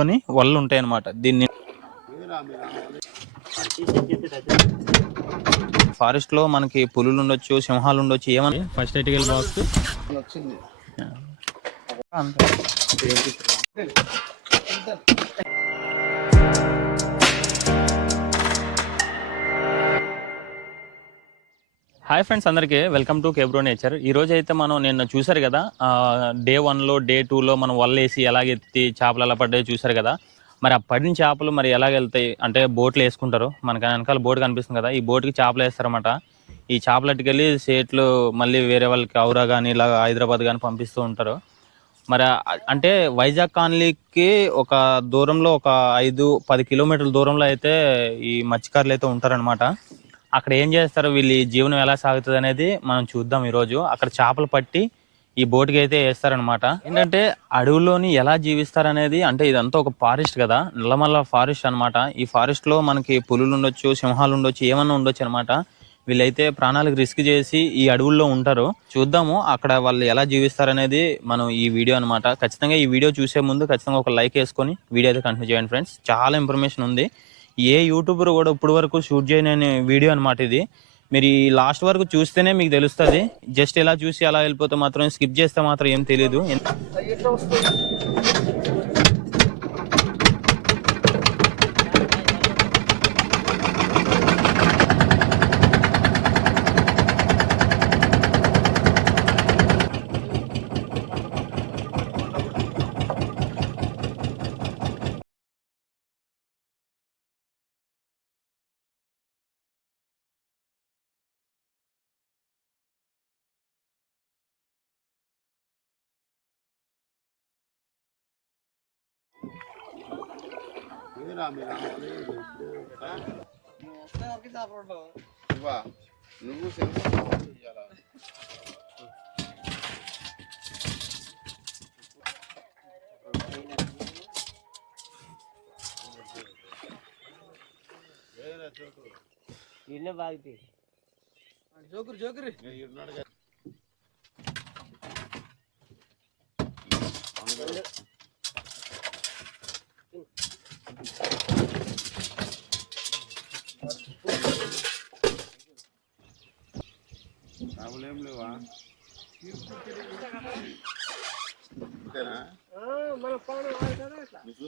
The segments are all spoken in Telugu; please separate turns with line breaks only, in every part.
అడవుల్లోని వలలు ఉంటాయి అన్నమాట దీన్ని ఫారెస్ట్లో మనకి పులులు ఉండొచ్చు సింహాలు ఉండొచ్చు ఏమని ఫస్ట్ ఎటికల్ బాక్స్.
వచ్చింది.
హాయ్ ఫ్రెండ్స్ అందరికీ వెల్కమ్ టు కేబ్రో నేచర్ ఈ రోజు అయితే మనం నిన్న చూసారు కదా డే వన్లో డే టూలో మనం వల్లేసి ఎలాగెత్తి చేపలు ఎలా పడ్డాయో చూసారు కదా. మరి ఆ పడిన చేపలు మరి ఎలాగ వెళ్తాయి? అంటే బోట్లు వేసుకుంటారు. మనకి వెనకాల బోట్ కనిపిస్తుంది కదా ఈ బోట్కి చేపలు వేస్తారన్నమాట. ఈ చేపలు అట్టుకెళ్ళి సేట్లు మళ్ళీ వేరే వాళ్ళకి ఔరా కానీ ఇలా హైదరాబాద్ కానీ పంపిస్తూ ఉంటారు. మరి అంటే వైజాగ్ కాన్లీకి ఒక దూరంలో ఒక ఐదు పది కిలోమీటర్ల దూరంలో అయితే ఈ మత్స్యకారులు అయితే ఉంటారనమాట అక్కడ ఏం చేస్తారు? వీళ్ళ జీవనం ఎలా సాగుతుంది అనేది మనం చూద్దాం ఈరోజు. అక్కడ చేపలు పట్టి ఈ బోట్కి అయితే వేస్తారనమాట ఏంటంటే అడవుల్లోని ఎలా జీవిస్తారు అనేది అంటే ఇదంతా ఒక ఫారెస్ట్ కదా. నల్లమల్ల ఫారెస్ట్ అనమాట ఈ ఫారెస్ట్లో మనకి పులులు ఉండొచ్చు సింహాలు ఉండొచ్చు ఏమన్నా ఉండొచ్చు అనమాట వీళ్ళైతే ప్రాణాలకు రిస్క్ చేసి ఈ అడవుల్లో ఉంటారు. చూద్దాము అక్కడ వాళ్ళు ఎలా జీవిస్తారు అనేది మనం ఈ వీడియో అనమాట ఖచ్చితంగా ఈ వీడియో చూసే ముందు ఖచ్చితంగా ఒక లైక్ వేసుకొని వీడియో అయితే కంటిన్యూ చేయండి ఫ్రెండ్స్. చాలా ఇన్ఫర్మేషన్ ఉంది. ఏ యూట్యూబర్ కూడా ఇప్పుడు వరకు షూట్ చేయని వీడియో అనమాట ఇది. మీరు ఈ లాస్ట్ వరకు చూస్తేనే మీకు తెలుస్తుంది. జస్ట్ ఎలా చూసి అలా వెళ్ళిపోతే మాత్రం స్కిప్ చేస్తే మాత్రం ఏం తెలియదు
ఎట్లా వస్తుంది
నువ్వు సెల్ ఇయ్యాలా
జోకురు జోకురు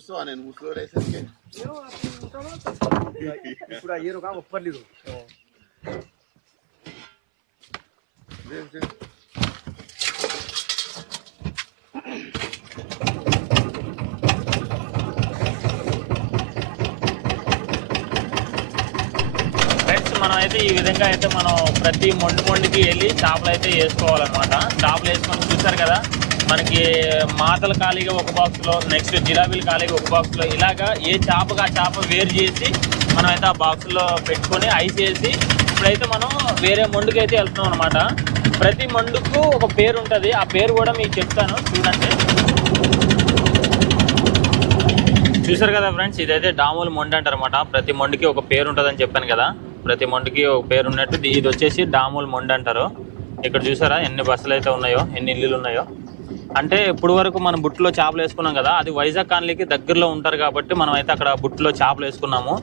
చూస్తావా నేను? ముసలి
ఇప్పుడు కాక ఒప్పర్లేదు.
మనం అయితే ఈ విధంగా అయితే మనం ప్రతి మొండి మొండికి వెళ్ళి చేపలు అయితే వేసుకోవాలన్నమాట. చేపలు వేసుకొని చూసారు కదా? మనకి మాతల ఖాళీగా ఒక బాక్స్లో నెక్స్ట్ జిలాబీలు ఖాళీగా ఒక బాక్స్లో ఇలాగా ఏ చేపగా ఆ చేప వేరు చేసి మనం అయితే ఆ బాక్స్లో పెట్టుకొని ఐస్ వేసి ఇప్పుడైతే మనం వేరే మండుకైతే అయితే వెళ్తున్నాం అనమాట ప్రతి మండుకు ఒక పేరు ఉంటుంది. ఆ పేరు కూడా మీకు చెప్తాను. చూడండి. చూసారు కదా ఫ్రెండ్స్ ఇదైతే డాములు మొండి అంటారనమాట ప్రతి మండుకి ఒక పేరు ఉంటుందని చెప్పాను కదా. ప్రతి మండుకి ఒక పేరు ఉన్నట్టు ఇది- వచ్చేసి డాములు మొండి అంటారు. ఇక్కడ చూసారా? ఎన్ని బస్సులు అయితే ఉన్నాయో ఎన్ని ఇల్లులు ఉన్నాయో. అంటే ఇప్పుడు వరకు మనం బుట్టులో చేపలు వేసుకున్నాం కదా అది వైజాగ్ కాలనీకి దగ్గరలో ఉంటారు కాబట్టి మనం అయితే అక్కడ బుట్టులో చేపలు వేసుకున్నాము.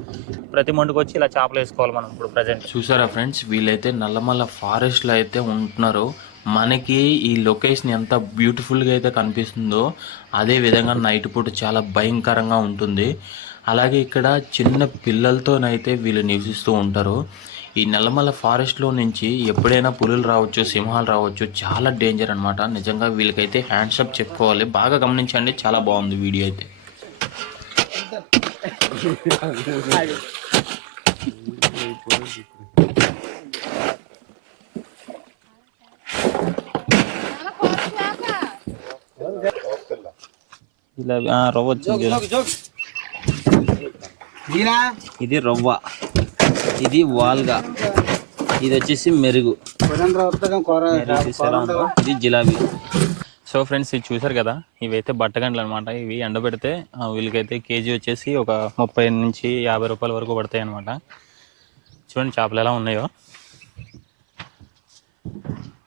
ప్రతి మండుకు వచ్చి ఇలా చేపలు వేసుకోవాలి మనం ఇప్పుడు ప్రజెంట్ చూసారా ఫ్రెండ్స్ వీళ్ళైతే నల్లమల్ల ఫారెస్ట్లో అయితే ఉంటున్నారు. మనకి ఈ లొకేషన్ ఎంత బ్యూటిఫుల్గా అయితే కనిపిస్తుందో అదే విధంగా నైట్ పూట చాలా భయంకరంగా ఉంటుంది. అలాగే ఇక్కడ చిన్న పిల్లలతోనైతే వీళ్ళు నివసిస్తూ ఉంటారు. ఈ నల్లమల్ల ఫారెస్ట్లో నుంచి ఎప్పుడైనా పులులు రావచ్చు సింహాలు రావచ్చు చాలా డేంజర్ అన్నమాట. నిజంగా వీళ్ళకైతే హ్యాండ్స్ అప్ చెప్పుకోవాలి. బాగా గమనించండి చాలా బాగుంది వీడియో అయితే. ఇలా రవ్వ వచ్చింది. ఇది రవ్వ. ఇది వాల్గా. ఇది వచ్చేసి మెరుగు? ఇది జిలాబీ. సో ఫ్రెండ్స్ ఇది చూసారు కదా? ఇవైతే బట్టగండ్లు అనమాట ఇవి ఎండబెడితే వీళ్ళకైతే కేజీ వచ్చేసి ఒక ముప్పై నుంచి యాభై రూపాయల వరకు పడతాయి అనమాట చూడండి చేపలు ఎలా ఉన్నాయో.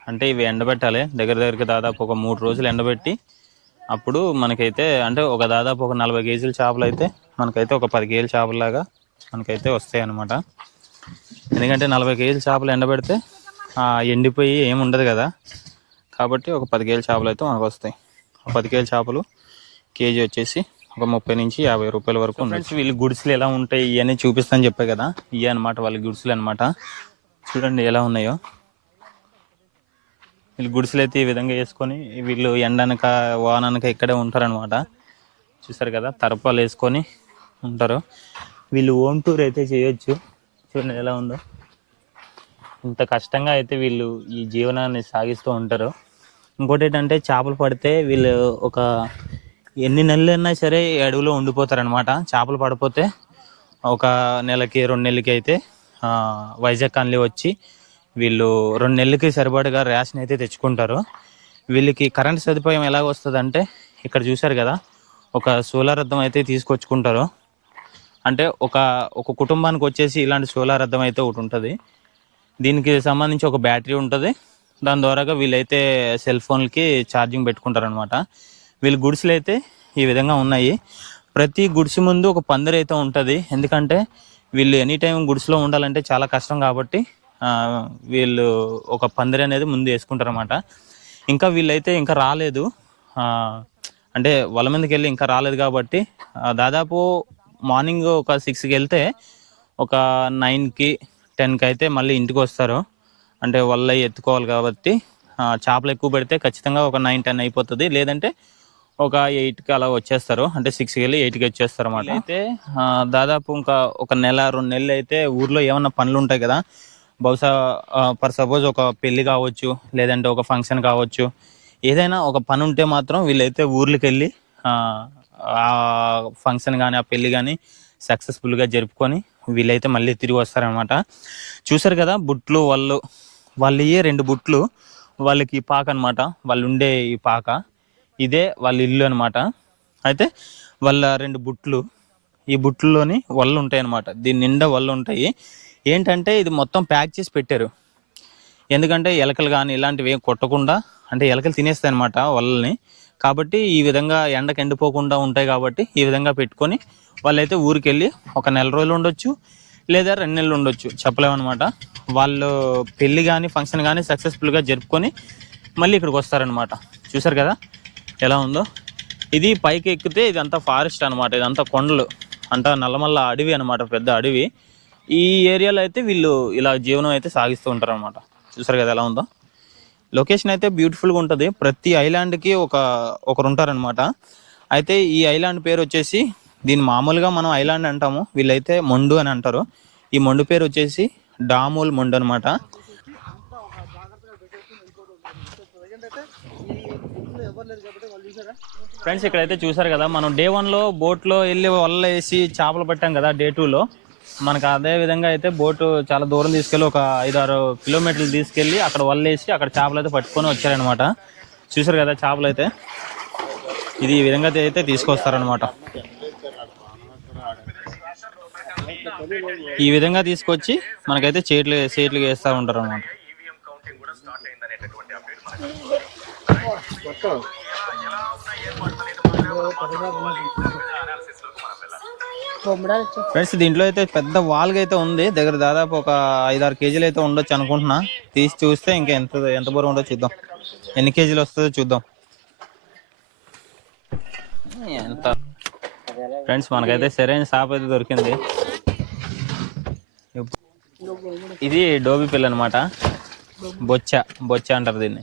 అంటే ఇవి ఎండబెట్టాలి. దగ్గర దగ్గరికి దాదాపు ఒక మూడు రోజులు ఎండబెట్టి అప్పుడు మనకైతే అంటే ఒక దాదాపు ఒక నలభై కేజీల చేపలు అయితే మనకైతే ఒక పది కేజీల చేపలాగా మనకైతే వస్తాయి అన్నమాట ఎందుకంటే నలభై కేజీల చేపలు ఎండబెడితే ఆ, ఎండిపోయి ఏమి ఉండదు కదా. కాబట్టి ఒక పది కేజీల చేపలు అయితే మనకు వస్తాయి. ఆ పది కేజీల చేపలు కేజీ వచ్చేసి ఒక ముప్పై నుంచి యాభై రూపాయల వరకు ఫ్రెండ్స్ వీళ్ళు గుడిసెలు ఎలా ఉంటాయి ఇవన్నీ చూపిస్తాను చెప్పే కదా. ఇవి అనమాట వాళ్ళ గుడిసెలు అనమాట చూడండి ఎలా ఉన్నాయో. వీళ్ళు గుడిసెలు అయితే ఈ విధంగా వేసుకొని వీళ్ళు ఎండనక వాననక ఇక్కడే ఉంటారనమాట చూసారు కదా తరపాలు వేసుకొని ఉంటారు. వీళ్ళు హోమ్ టూర్ అయితే చేయొచ్చు. చూడండి ఎలా ఉందో. ఇంత కష్టంగా అయితే వీళ్ళు ఈ జీవనాన్ని సాగిస్తూ ఉంటారు. ఇంకోటి ఏంటంటే చేపలు పడితే వీళ్ళు ఒక ఎన్ని నెలలు అయినా సరే అడవిలో ఉండిపోతారనమాట చేపలు పడిపోతే ఒక నెలకి రెండు నెలలకి అయితే వైజాగ్ కాలనీ వచ్చి వీళ్ళు రెండు నెలలకి సరిపడగా రేషన్ అయితే తెచ్చుకుంటారు. వీళ్ళకి కరెంట్ సదుపాయం ఎలాగ వస్తుందంటే ఇక్కడ చూశారు కదా ఒక సోలార్ అద్దం అయితే తీసుకొచ్చుకుంటారు. అంటే ఒక ఒక కుటుంబానికి వచ్చేసి ఇలాంటి సోలార్ అద్దం అయితే ఒకటి ఉంటుంది. దీనికి సంబంధించి ఒక బ్యాటరీ ఉంటుంది. దాని ద్వారాగా వీళ్ళైతే సెల్ ఫోన్లకి ఛార్జింగ్ పెట్టుకుంటారనమాట వీళ్ళ గుడిసెలు అయితే ఈ విధంగా ఉన్నాయి. ప్రతి గుడిసె ముందు ఒక పందిరి అయితే ఉంటుంది. ఎందుకంటే వీళ్ళు ఎనీ టైం గుడిసెలో ఉండాలంటే చాలా కష్టం కాబట్టి వీళ్ళు ఒక పందిరి అనేది ముందు వేసుకుంటారన్నమాట. ఇంకా వీళ్ళైతే ఇంకా రాలేదు. అంటే వాళ్ళ మీదకి వెళ్ళి ఇంకా రాలేదు కాబట్టి దాదాపు మార్నింగ్ ఒక సిక్స్కి వెళ్తే ఒక నైన్కి టెన్కి అయితే మళ్ళీ ఇంటికి వస్తారు. అంటే వల్ల ఎత్తుకోవాలి కాబట్టి చేపలు ఎక్కువ పెడితే ఖచ్చితంగా ఒక నైన్ టెన్ అయిపోతుంది. లేదంటే ఒక ఎయిట్కి అలా వచ్చేస్తారు. అంటే సిక్స్కి వెళ్ళి ఎయిట్కి వచ్చేస్తారు అన్నమాట అయితే దాదాపు ఇంకా ఒక నెల రెండు నెలలు అయితే ఊర్లో ఏమన్నా పనులు ఉంటాయి కదా? బహుశా ఫర్ సపోజ్ ఒక పెళ్ళి కావచ్చు లేదంటే ఒక ఫంక్షన్ కావచ్చు. ఏదైనా ఒక పని ఉంటే మాత్రం వీళ్ళైతే ఊర్లకు వెళ్ళి ఫంక్షన్ కానీ ఆ పెళ్ళి కానీ సక్సెస్ఫుల్గా జరుపుకొని వీళ్ళైతే మళ్ళీ తిరిగి వస్తారనమాట చూసారు కదా బుట్లు వాళ్ళు వాళ్ళు ఇయ్యే రెండు బుట్లు వాళ్ళకి ఈ పాక అనమాట వాళ్ళు ఉండే ఈ పాక. ఇదే వాళ్ళ ఇల్లు అనమాట అయితే వాళ్ళ రెండు బుట్లు ఈ బుట్లలోని వళ్ళు ఉంటాయి అనమాట దీని నిండా వళ్ళు ఉంటాయి. ఏంటంటే ఇది మొత్తం ప్యాక్ చేసి పెట్టారు. ఎందుకంటే ఎలకలు కానీ ఇలాంటివి ఏం కొట్టకుండా అంటే ఎలకలు తినేస్తాయి అనమాట వలని కాబట్టి ఈ విధంగా ఎండకు ఎండిపోకుండా ఉంటాయి కాబట్టి ఈ విధంగా పెట్టుకొని వాళ్ళైతే ఊరికెళ్ళి ఒక నెల రోజులు ఉండొచ్చు లేదా రెండు నెలలు ఉండొచ్చు చెప్పలేమన్నమాట. వాళ్ళు పెళ్ళి కానీ ఫంక్షన్ కానీ సక్సెస్ఫుల్గా జరుపుకొని మళ్ళీ ఇక్కడికి వస్తారనమాట చూసారు కదా ఎలా ఉందో? ఇది పైకి ఎక్కితే ఇదంతా ఫారెస్ట్ అనమాట ఇదంతా కొండలు అంతా నల్లమల్ల అడవి అనమాట పెద్ద అడవి. ఈ ఏరియాలో అయితే వీళ్ళు ఇలా జీవనం అయితే సాగిస్తూ ఉంటారు అనమాట చూసారు కదా ఎలా ఉందో? లొకేషన్ అయితే బ్యూటిఫుల్గా ఉంటుంది. ప్రతి ఐలాండ్కి ఒక ఒకరు ఉంటారనమాట అయితే ఈ ఐలాండ్ పేరు వచ్చేసి దీని మామూలుగా మనం ఐలాండ్ అంటాము. వీళ్ళైతే మొండు అని అంటారు. ఈ మొండు పేరు వచ్చేసి డామోల్ మొండు అనమాట ఫ్రెండ్స్ ఇక్కడైతే చూసారు కదా మనం డే వన్లో బోట్లో వెళ్ళి వల్ల వేసి చేపలు పట్టాం కదా డే టూలో. మనకు అదే విధంగా అయితే బోటు చాలా దూరం తీసుకెళ్ళి ఒక ఐదు ఆరు కిలోమీటర్లు తీసుకెళ్ళి అక్కడ వల్లేసి అక్కడ చేపలు అయితే పట్టుకొని వచ్చారనమాట చూసారు కదా చేపలు అయితే? ఇది ఈ విధంగా అయితే తీసుకొస్తారనమాట ఈ విధంగా తీసుకొచ్చి మనకైతే చేట్లు చేట్లు వేస్తూ ఉంటారు అనమాట ఫ్రెండ్స్ దీంట్లో అయితే పెద్ద వాల్గా అయితే ఉంది. దగ్గర దాదాపు ఒక ఐదారు కేజీలు అయితే ఉండొచ్చు అనుకుంటున్నా. తీసి చూస్తే ఇంకా ఎంత ఎంత బరువు ఉండో చూద్దాం. ఎన్ని కేజీలు వస్తుందో చూద్దాం. ఎంత? ఫ్రెండ్స్ మనకైతే సరైన షాప్ అయితే దొరికింది. ఇది డోబీ పిల్ల అనమాట బొచ్చ బొచ్చ అంటారు దీన్ని.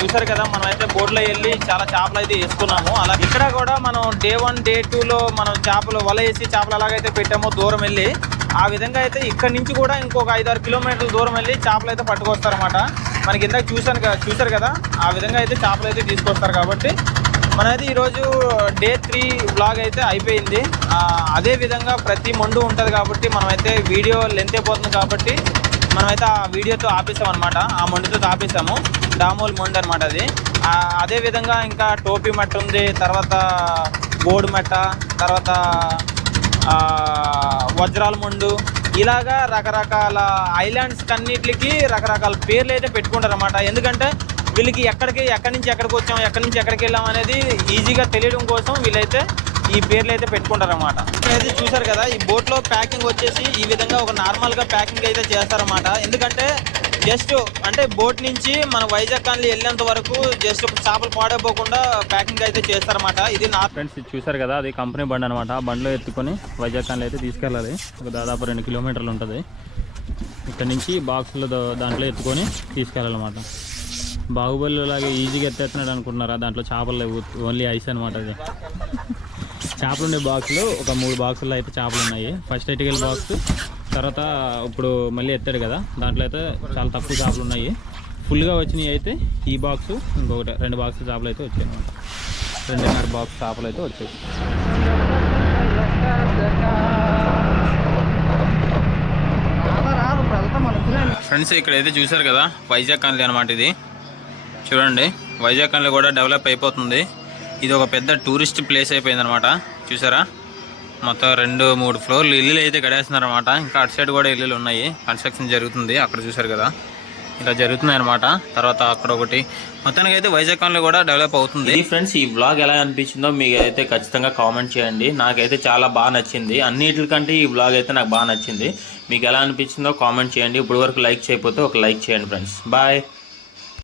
చూసారు కదా మనం అయితే బోట్లో వెళ్ళి చాలా చేపలు అయితే వేసుకున్నాము. అలా ఇక్కడ కూడా మనం డే వన్ డే టూలో మనం చేపలు వల వేసి చేపలు ఎలాగైతే పెట్టామో దూరం వెళ్ళి. ఆ విధంగా అయితే ఇక్కడ నుంచి కూడా ఇంకొక ఐదారు కిలోమీటర్ల దూరం వెళ్ళి చేపలు అయితే పట్టుకొస్తారనమాట మనకి ఇందాక చూశాను కదా చూసారు కదా ఆ విధంగా అయితే చేపలు అయితే తీసుకొస్తారు కాబట్టి. మనైతే ఈరోజు డే త్రీ బ్లాగ్ అయితే అయిపోయింది. అదే విధంగా ప్రతి మొండు ఉంటుంది కాబట్టి మనమైతే వీడియో లెంత్ అయిపోతుంది కాబట్టి మనమైతే ఆ వీడియోతో ఆపేసాం అనమాట ఆ మొండితో ఆపేసాము. డామోల్ మొండి అనమాట అది. అదే విధంగా ఇంకా టోపీ మట్ట ఉంది తర్వాత బోర్డు మట్ట తర్వాత వజ్రాల మొండు. ఇలాగా రకరకాల ఐలాండ్స్ కన్నిటికి రకరకాల పేర్లు అయితే పెట్టుకుంటారు అనమాట ఎందుకంటే వీళ్ళకి ఎక్కడికి ఎక్కడి నుంచి ఎక్కడికి వచ్చాం ఎక్కడి నుంచి ఎక్కడికి వెళ్ళాం అనేది ఈజీగా తెలియడం కోసం వీళ్ళైతే ఈ పేర్లు అయితే పెట్టుకుంటారు అనమాట అయితే చూసారు కదా ఈ బోట్లో ప్యాకింగ్ వచ్చేసి ఈ విధంగా ఒక నార్మల్గా ప్యాకింగ్ అయితే చేస్తారన్నమాట. ఎందుకంటే జస్ట్ అంటే బోట్ నుంచి మన వైజాగ్ కాలనీ వెళ్ళేంత వరకు జస్ట్ చేపలు పాడైపోకుండా ప్యాకింగ్ అయితే చేస్తారన్నమాట. ఇది నా ఫ్రెండ్స్ ఇది చూసారు కదా అది కంపెనీ బండి అనమాట ఆ బండిలో ఎత్తుకొని వైజాగ్ కాలనీ అయితే తీసుకెళ్ళాలి. ఒక దాదాపు రెండు కిలోమీటర్లు ఉంటుంది. ఇక్కడ నుంచి బాక్సులో దాంట్లో ఎత్తుకొని తీసుకెళ్ళాలన్నమాట. బాహుబలి లాగా ఈజీగా ఎత్తేస్తున్నాడు అనుకుంటున్నారా? దాంట్లో చేపలు లేవు ఓన్లీ ఐస్ అనమాట అది. చేపలు ఉండే బాక్సులు ఒక మూడు బాక్సుల్లో అయితే చేపలు ఉన్నాయి ఫస్ట్ ఎటికల్ బాక్స్ తర్వాత ఇప్పుడు మళ్ళీ ఎత్తాడు కదా దాంట్లో అయితే చాలా తక్కువ చేపలు ఉన్నాయి ఫుల్గా వచ్చినాయి అయితే ఈ బాక్స్ ఇంకొకటి రెండు బాక్స్ చేపలు అయితే వచ్చాయి అనమాట రెండున్నర బాక్స్ చేపలు అయితే వచ్చాయి. ఫ్రెండ్స్ ఇక్కడ అయితే చూసారు కదా వైజాగ్ కాలనీ అనమాట ఇది. చూడండి వైజాగ్ కాలనీ కూడా డెవలప్ అయిపోతుంది. ఇది ఒక పెద్ద టూరిస్ట్ ప్లేస్ అయిపోయింది అనమాట చూసారా? మొత్తం రెండు మూడు ఫ్లోర్లు ఇల్లులు అయితే గడేస్తున్నారనమాట ఇంకా అటు సైడ్ కూడా ఇల్లులు ఉన్నాయి. కన్స్ట్రక్షన్ జరుగుతుంది. అక్కడ చూసారు కదా? ఇలా జరుగుతున్నాయి అనమాట తర్వాత అక్కడ ఒకటి. మొత్తానికి అయితే వైజాగ్ కూడా డెవలప్ అవుతుంది. ఫ్రెండ్స్ ఈ బ్లాగ్ ఎలా అనిపించిందో మీకు అయితే ఖచ్చితంగా కామెంట్ చేయండి. నాకైతే చాలా బాగా నచ్చింది. అన్నిటికంటే ఈ బ్లాగ్ అయితే నాకు బాగా నచ్చింది. మీకు ఎలా అనిపించిందో కామెంట్ చేయండి. ఇప్పుడు వరకు లైక్ చేయకపోతే ఒక లైక్ చేయండి ఫ్రెండ్స్. బాయ్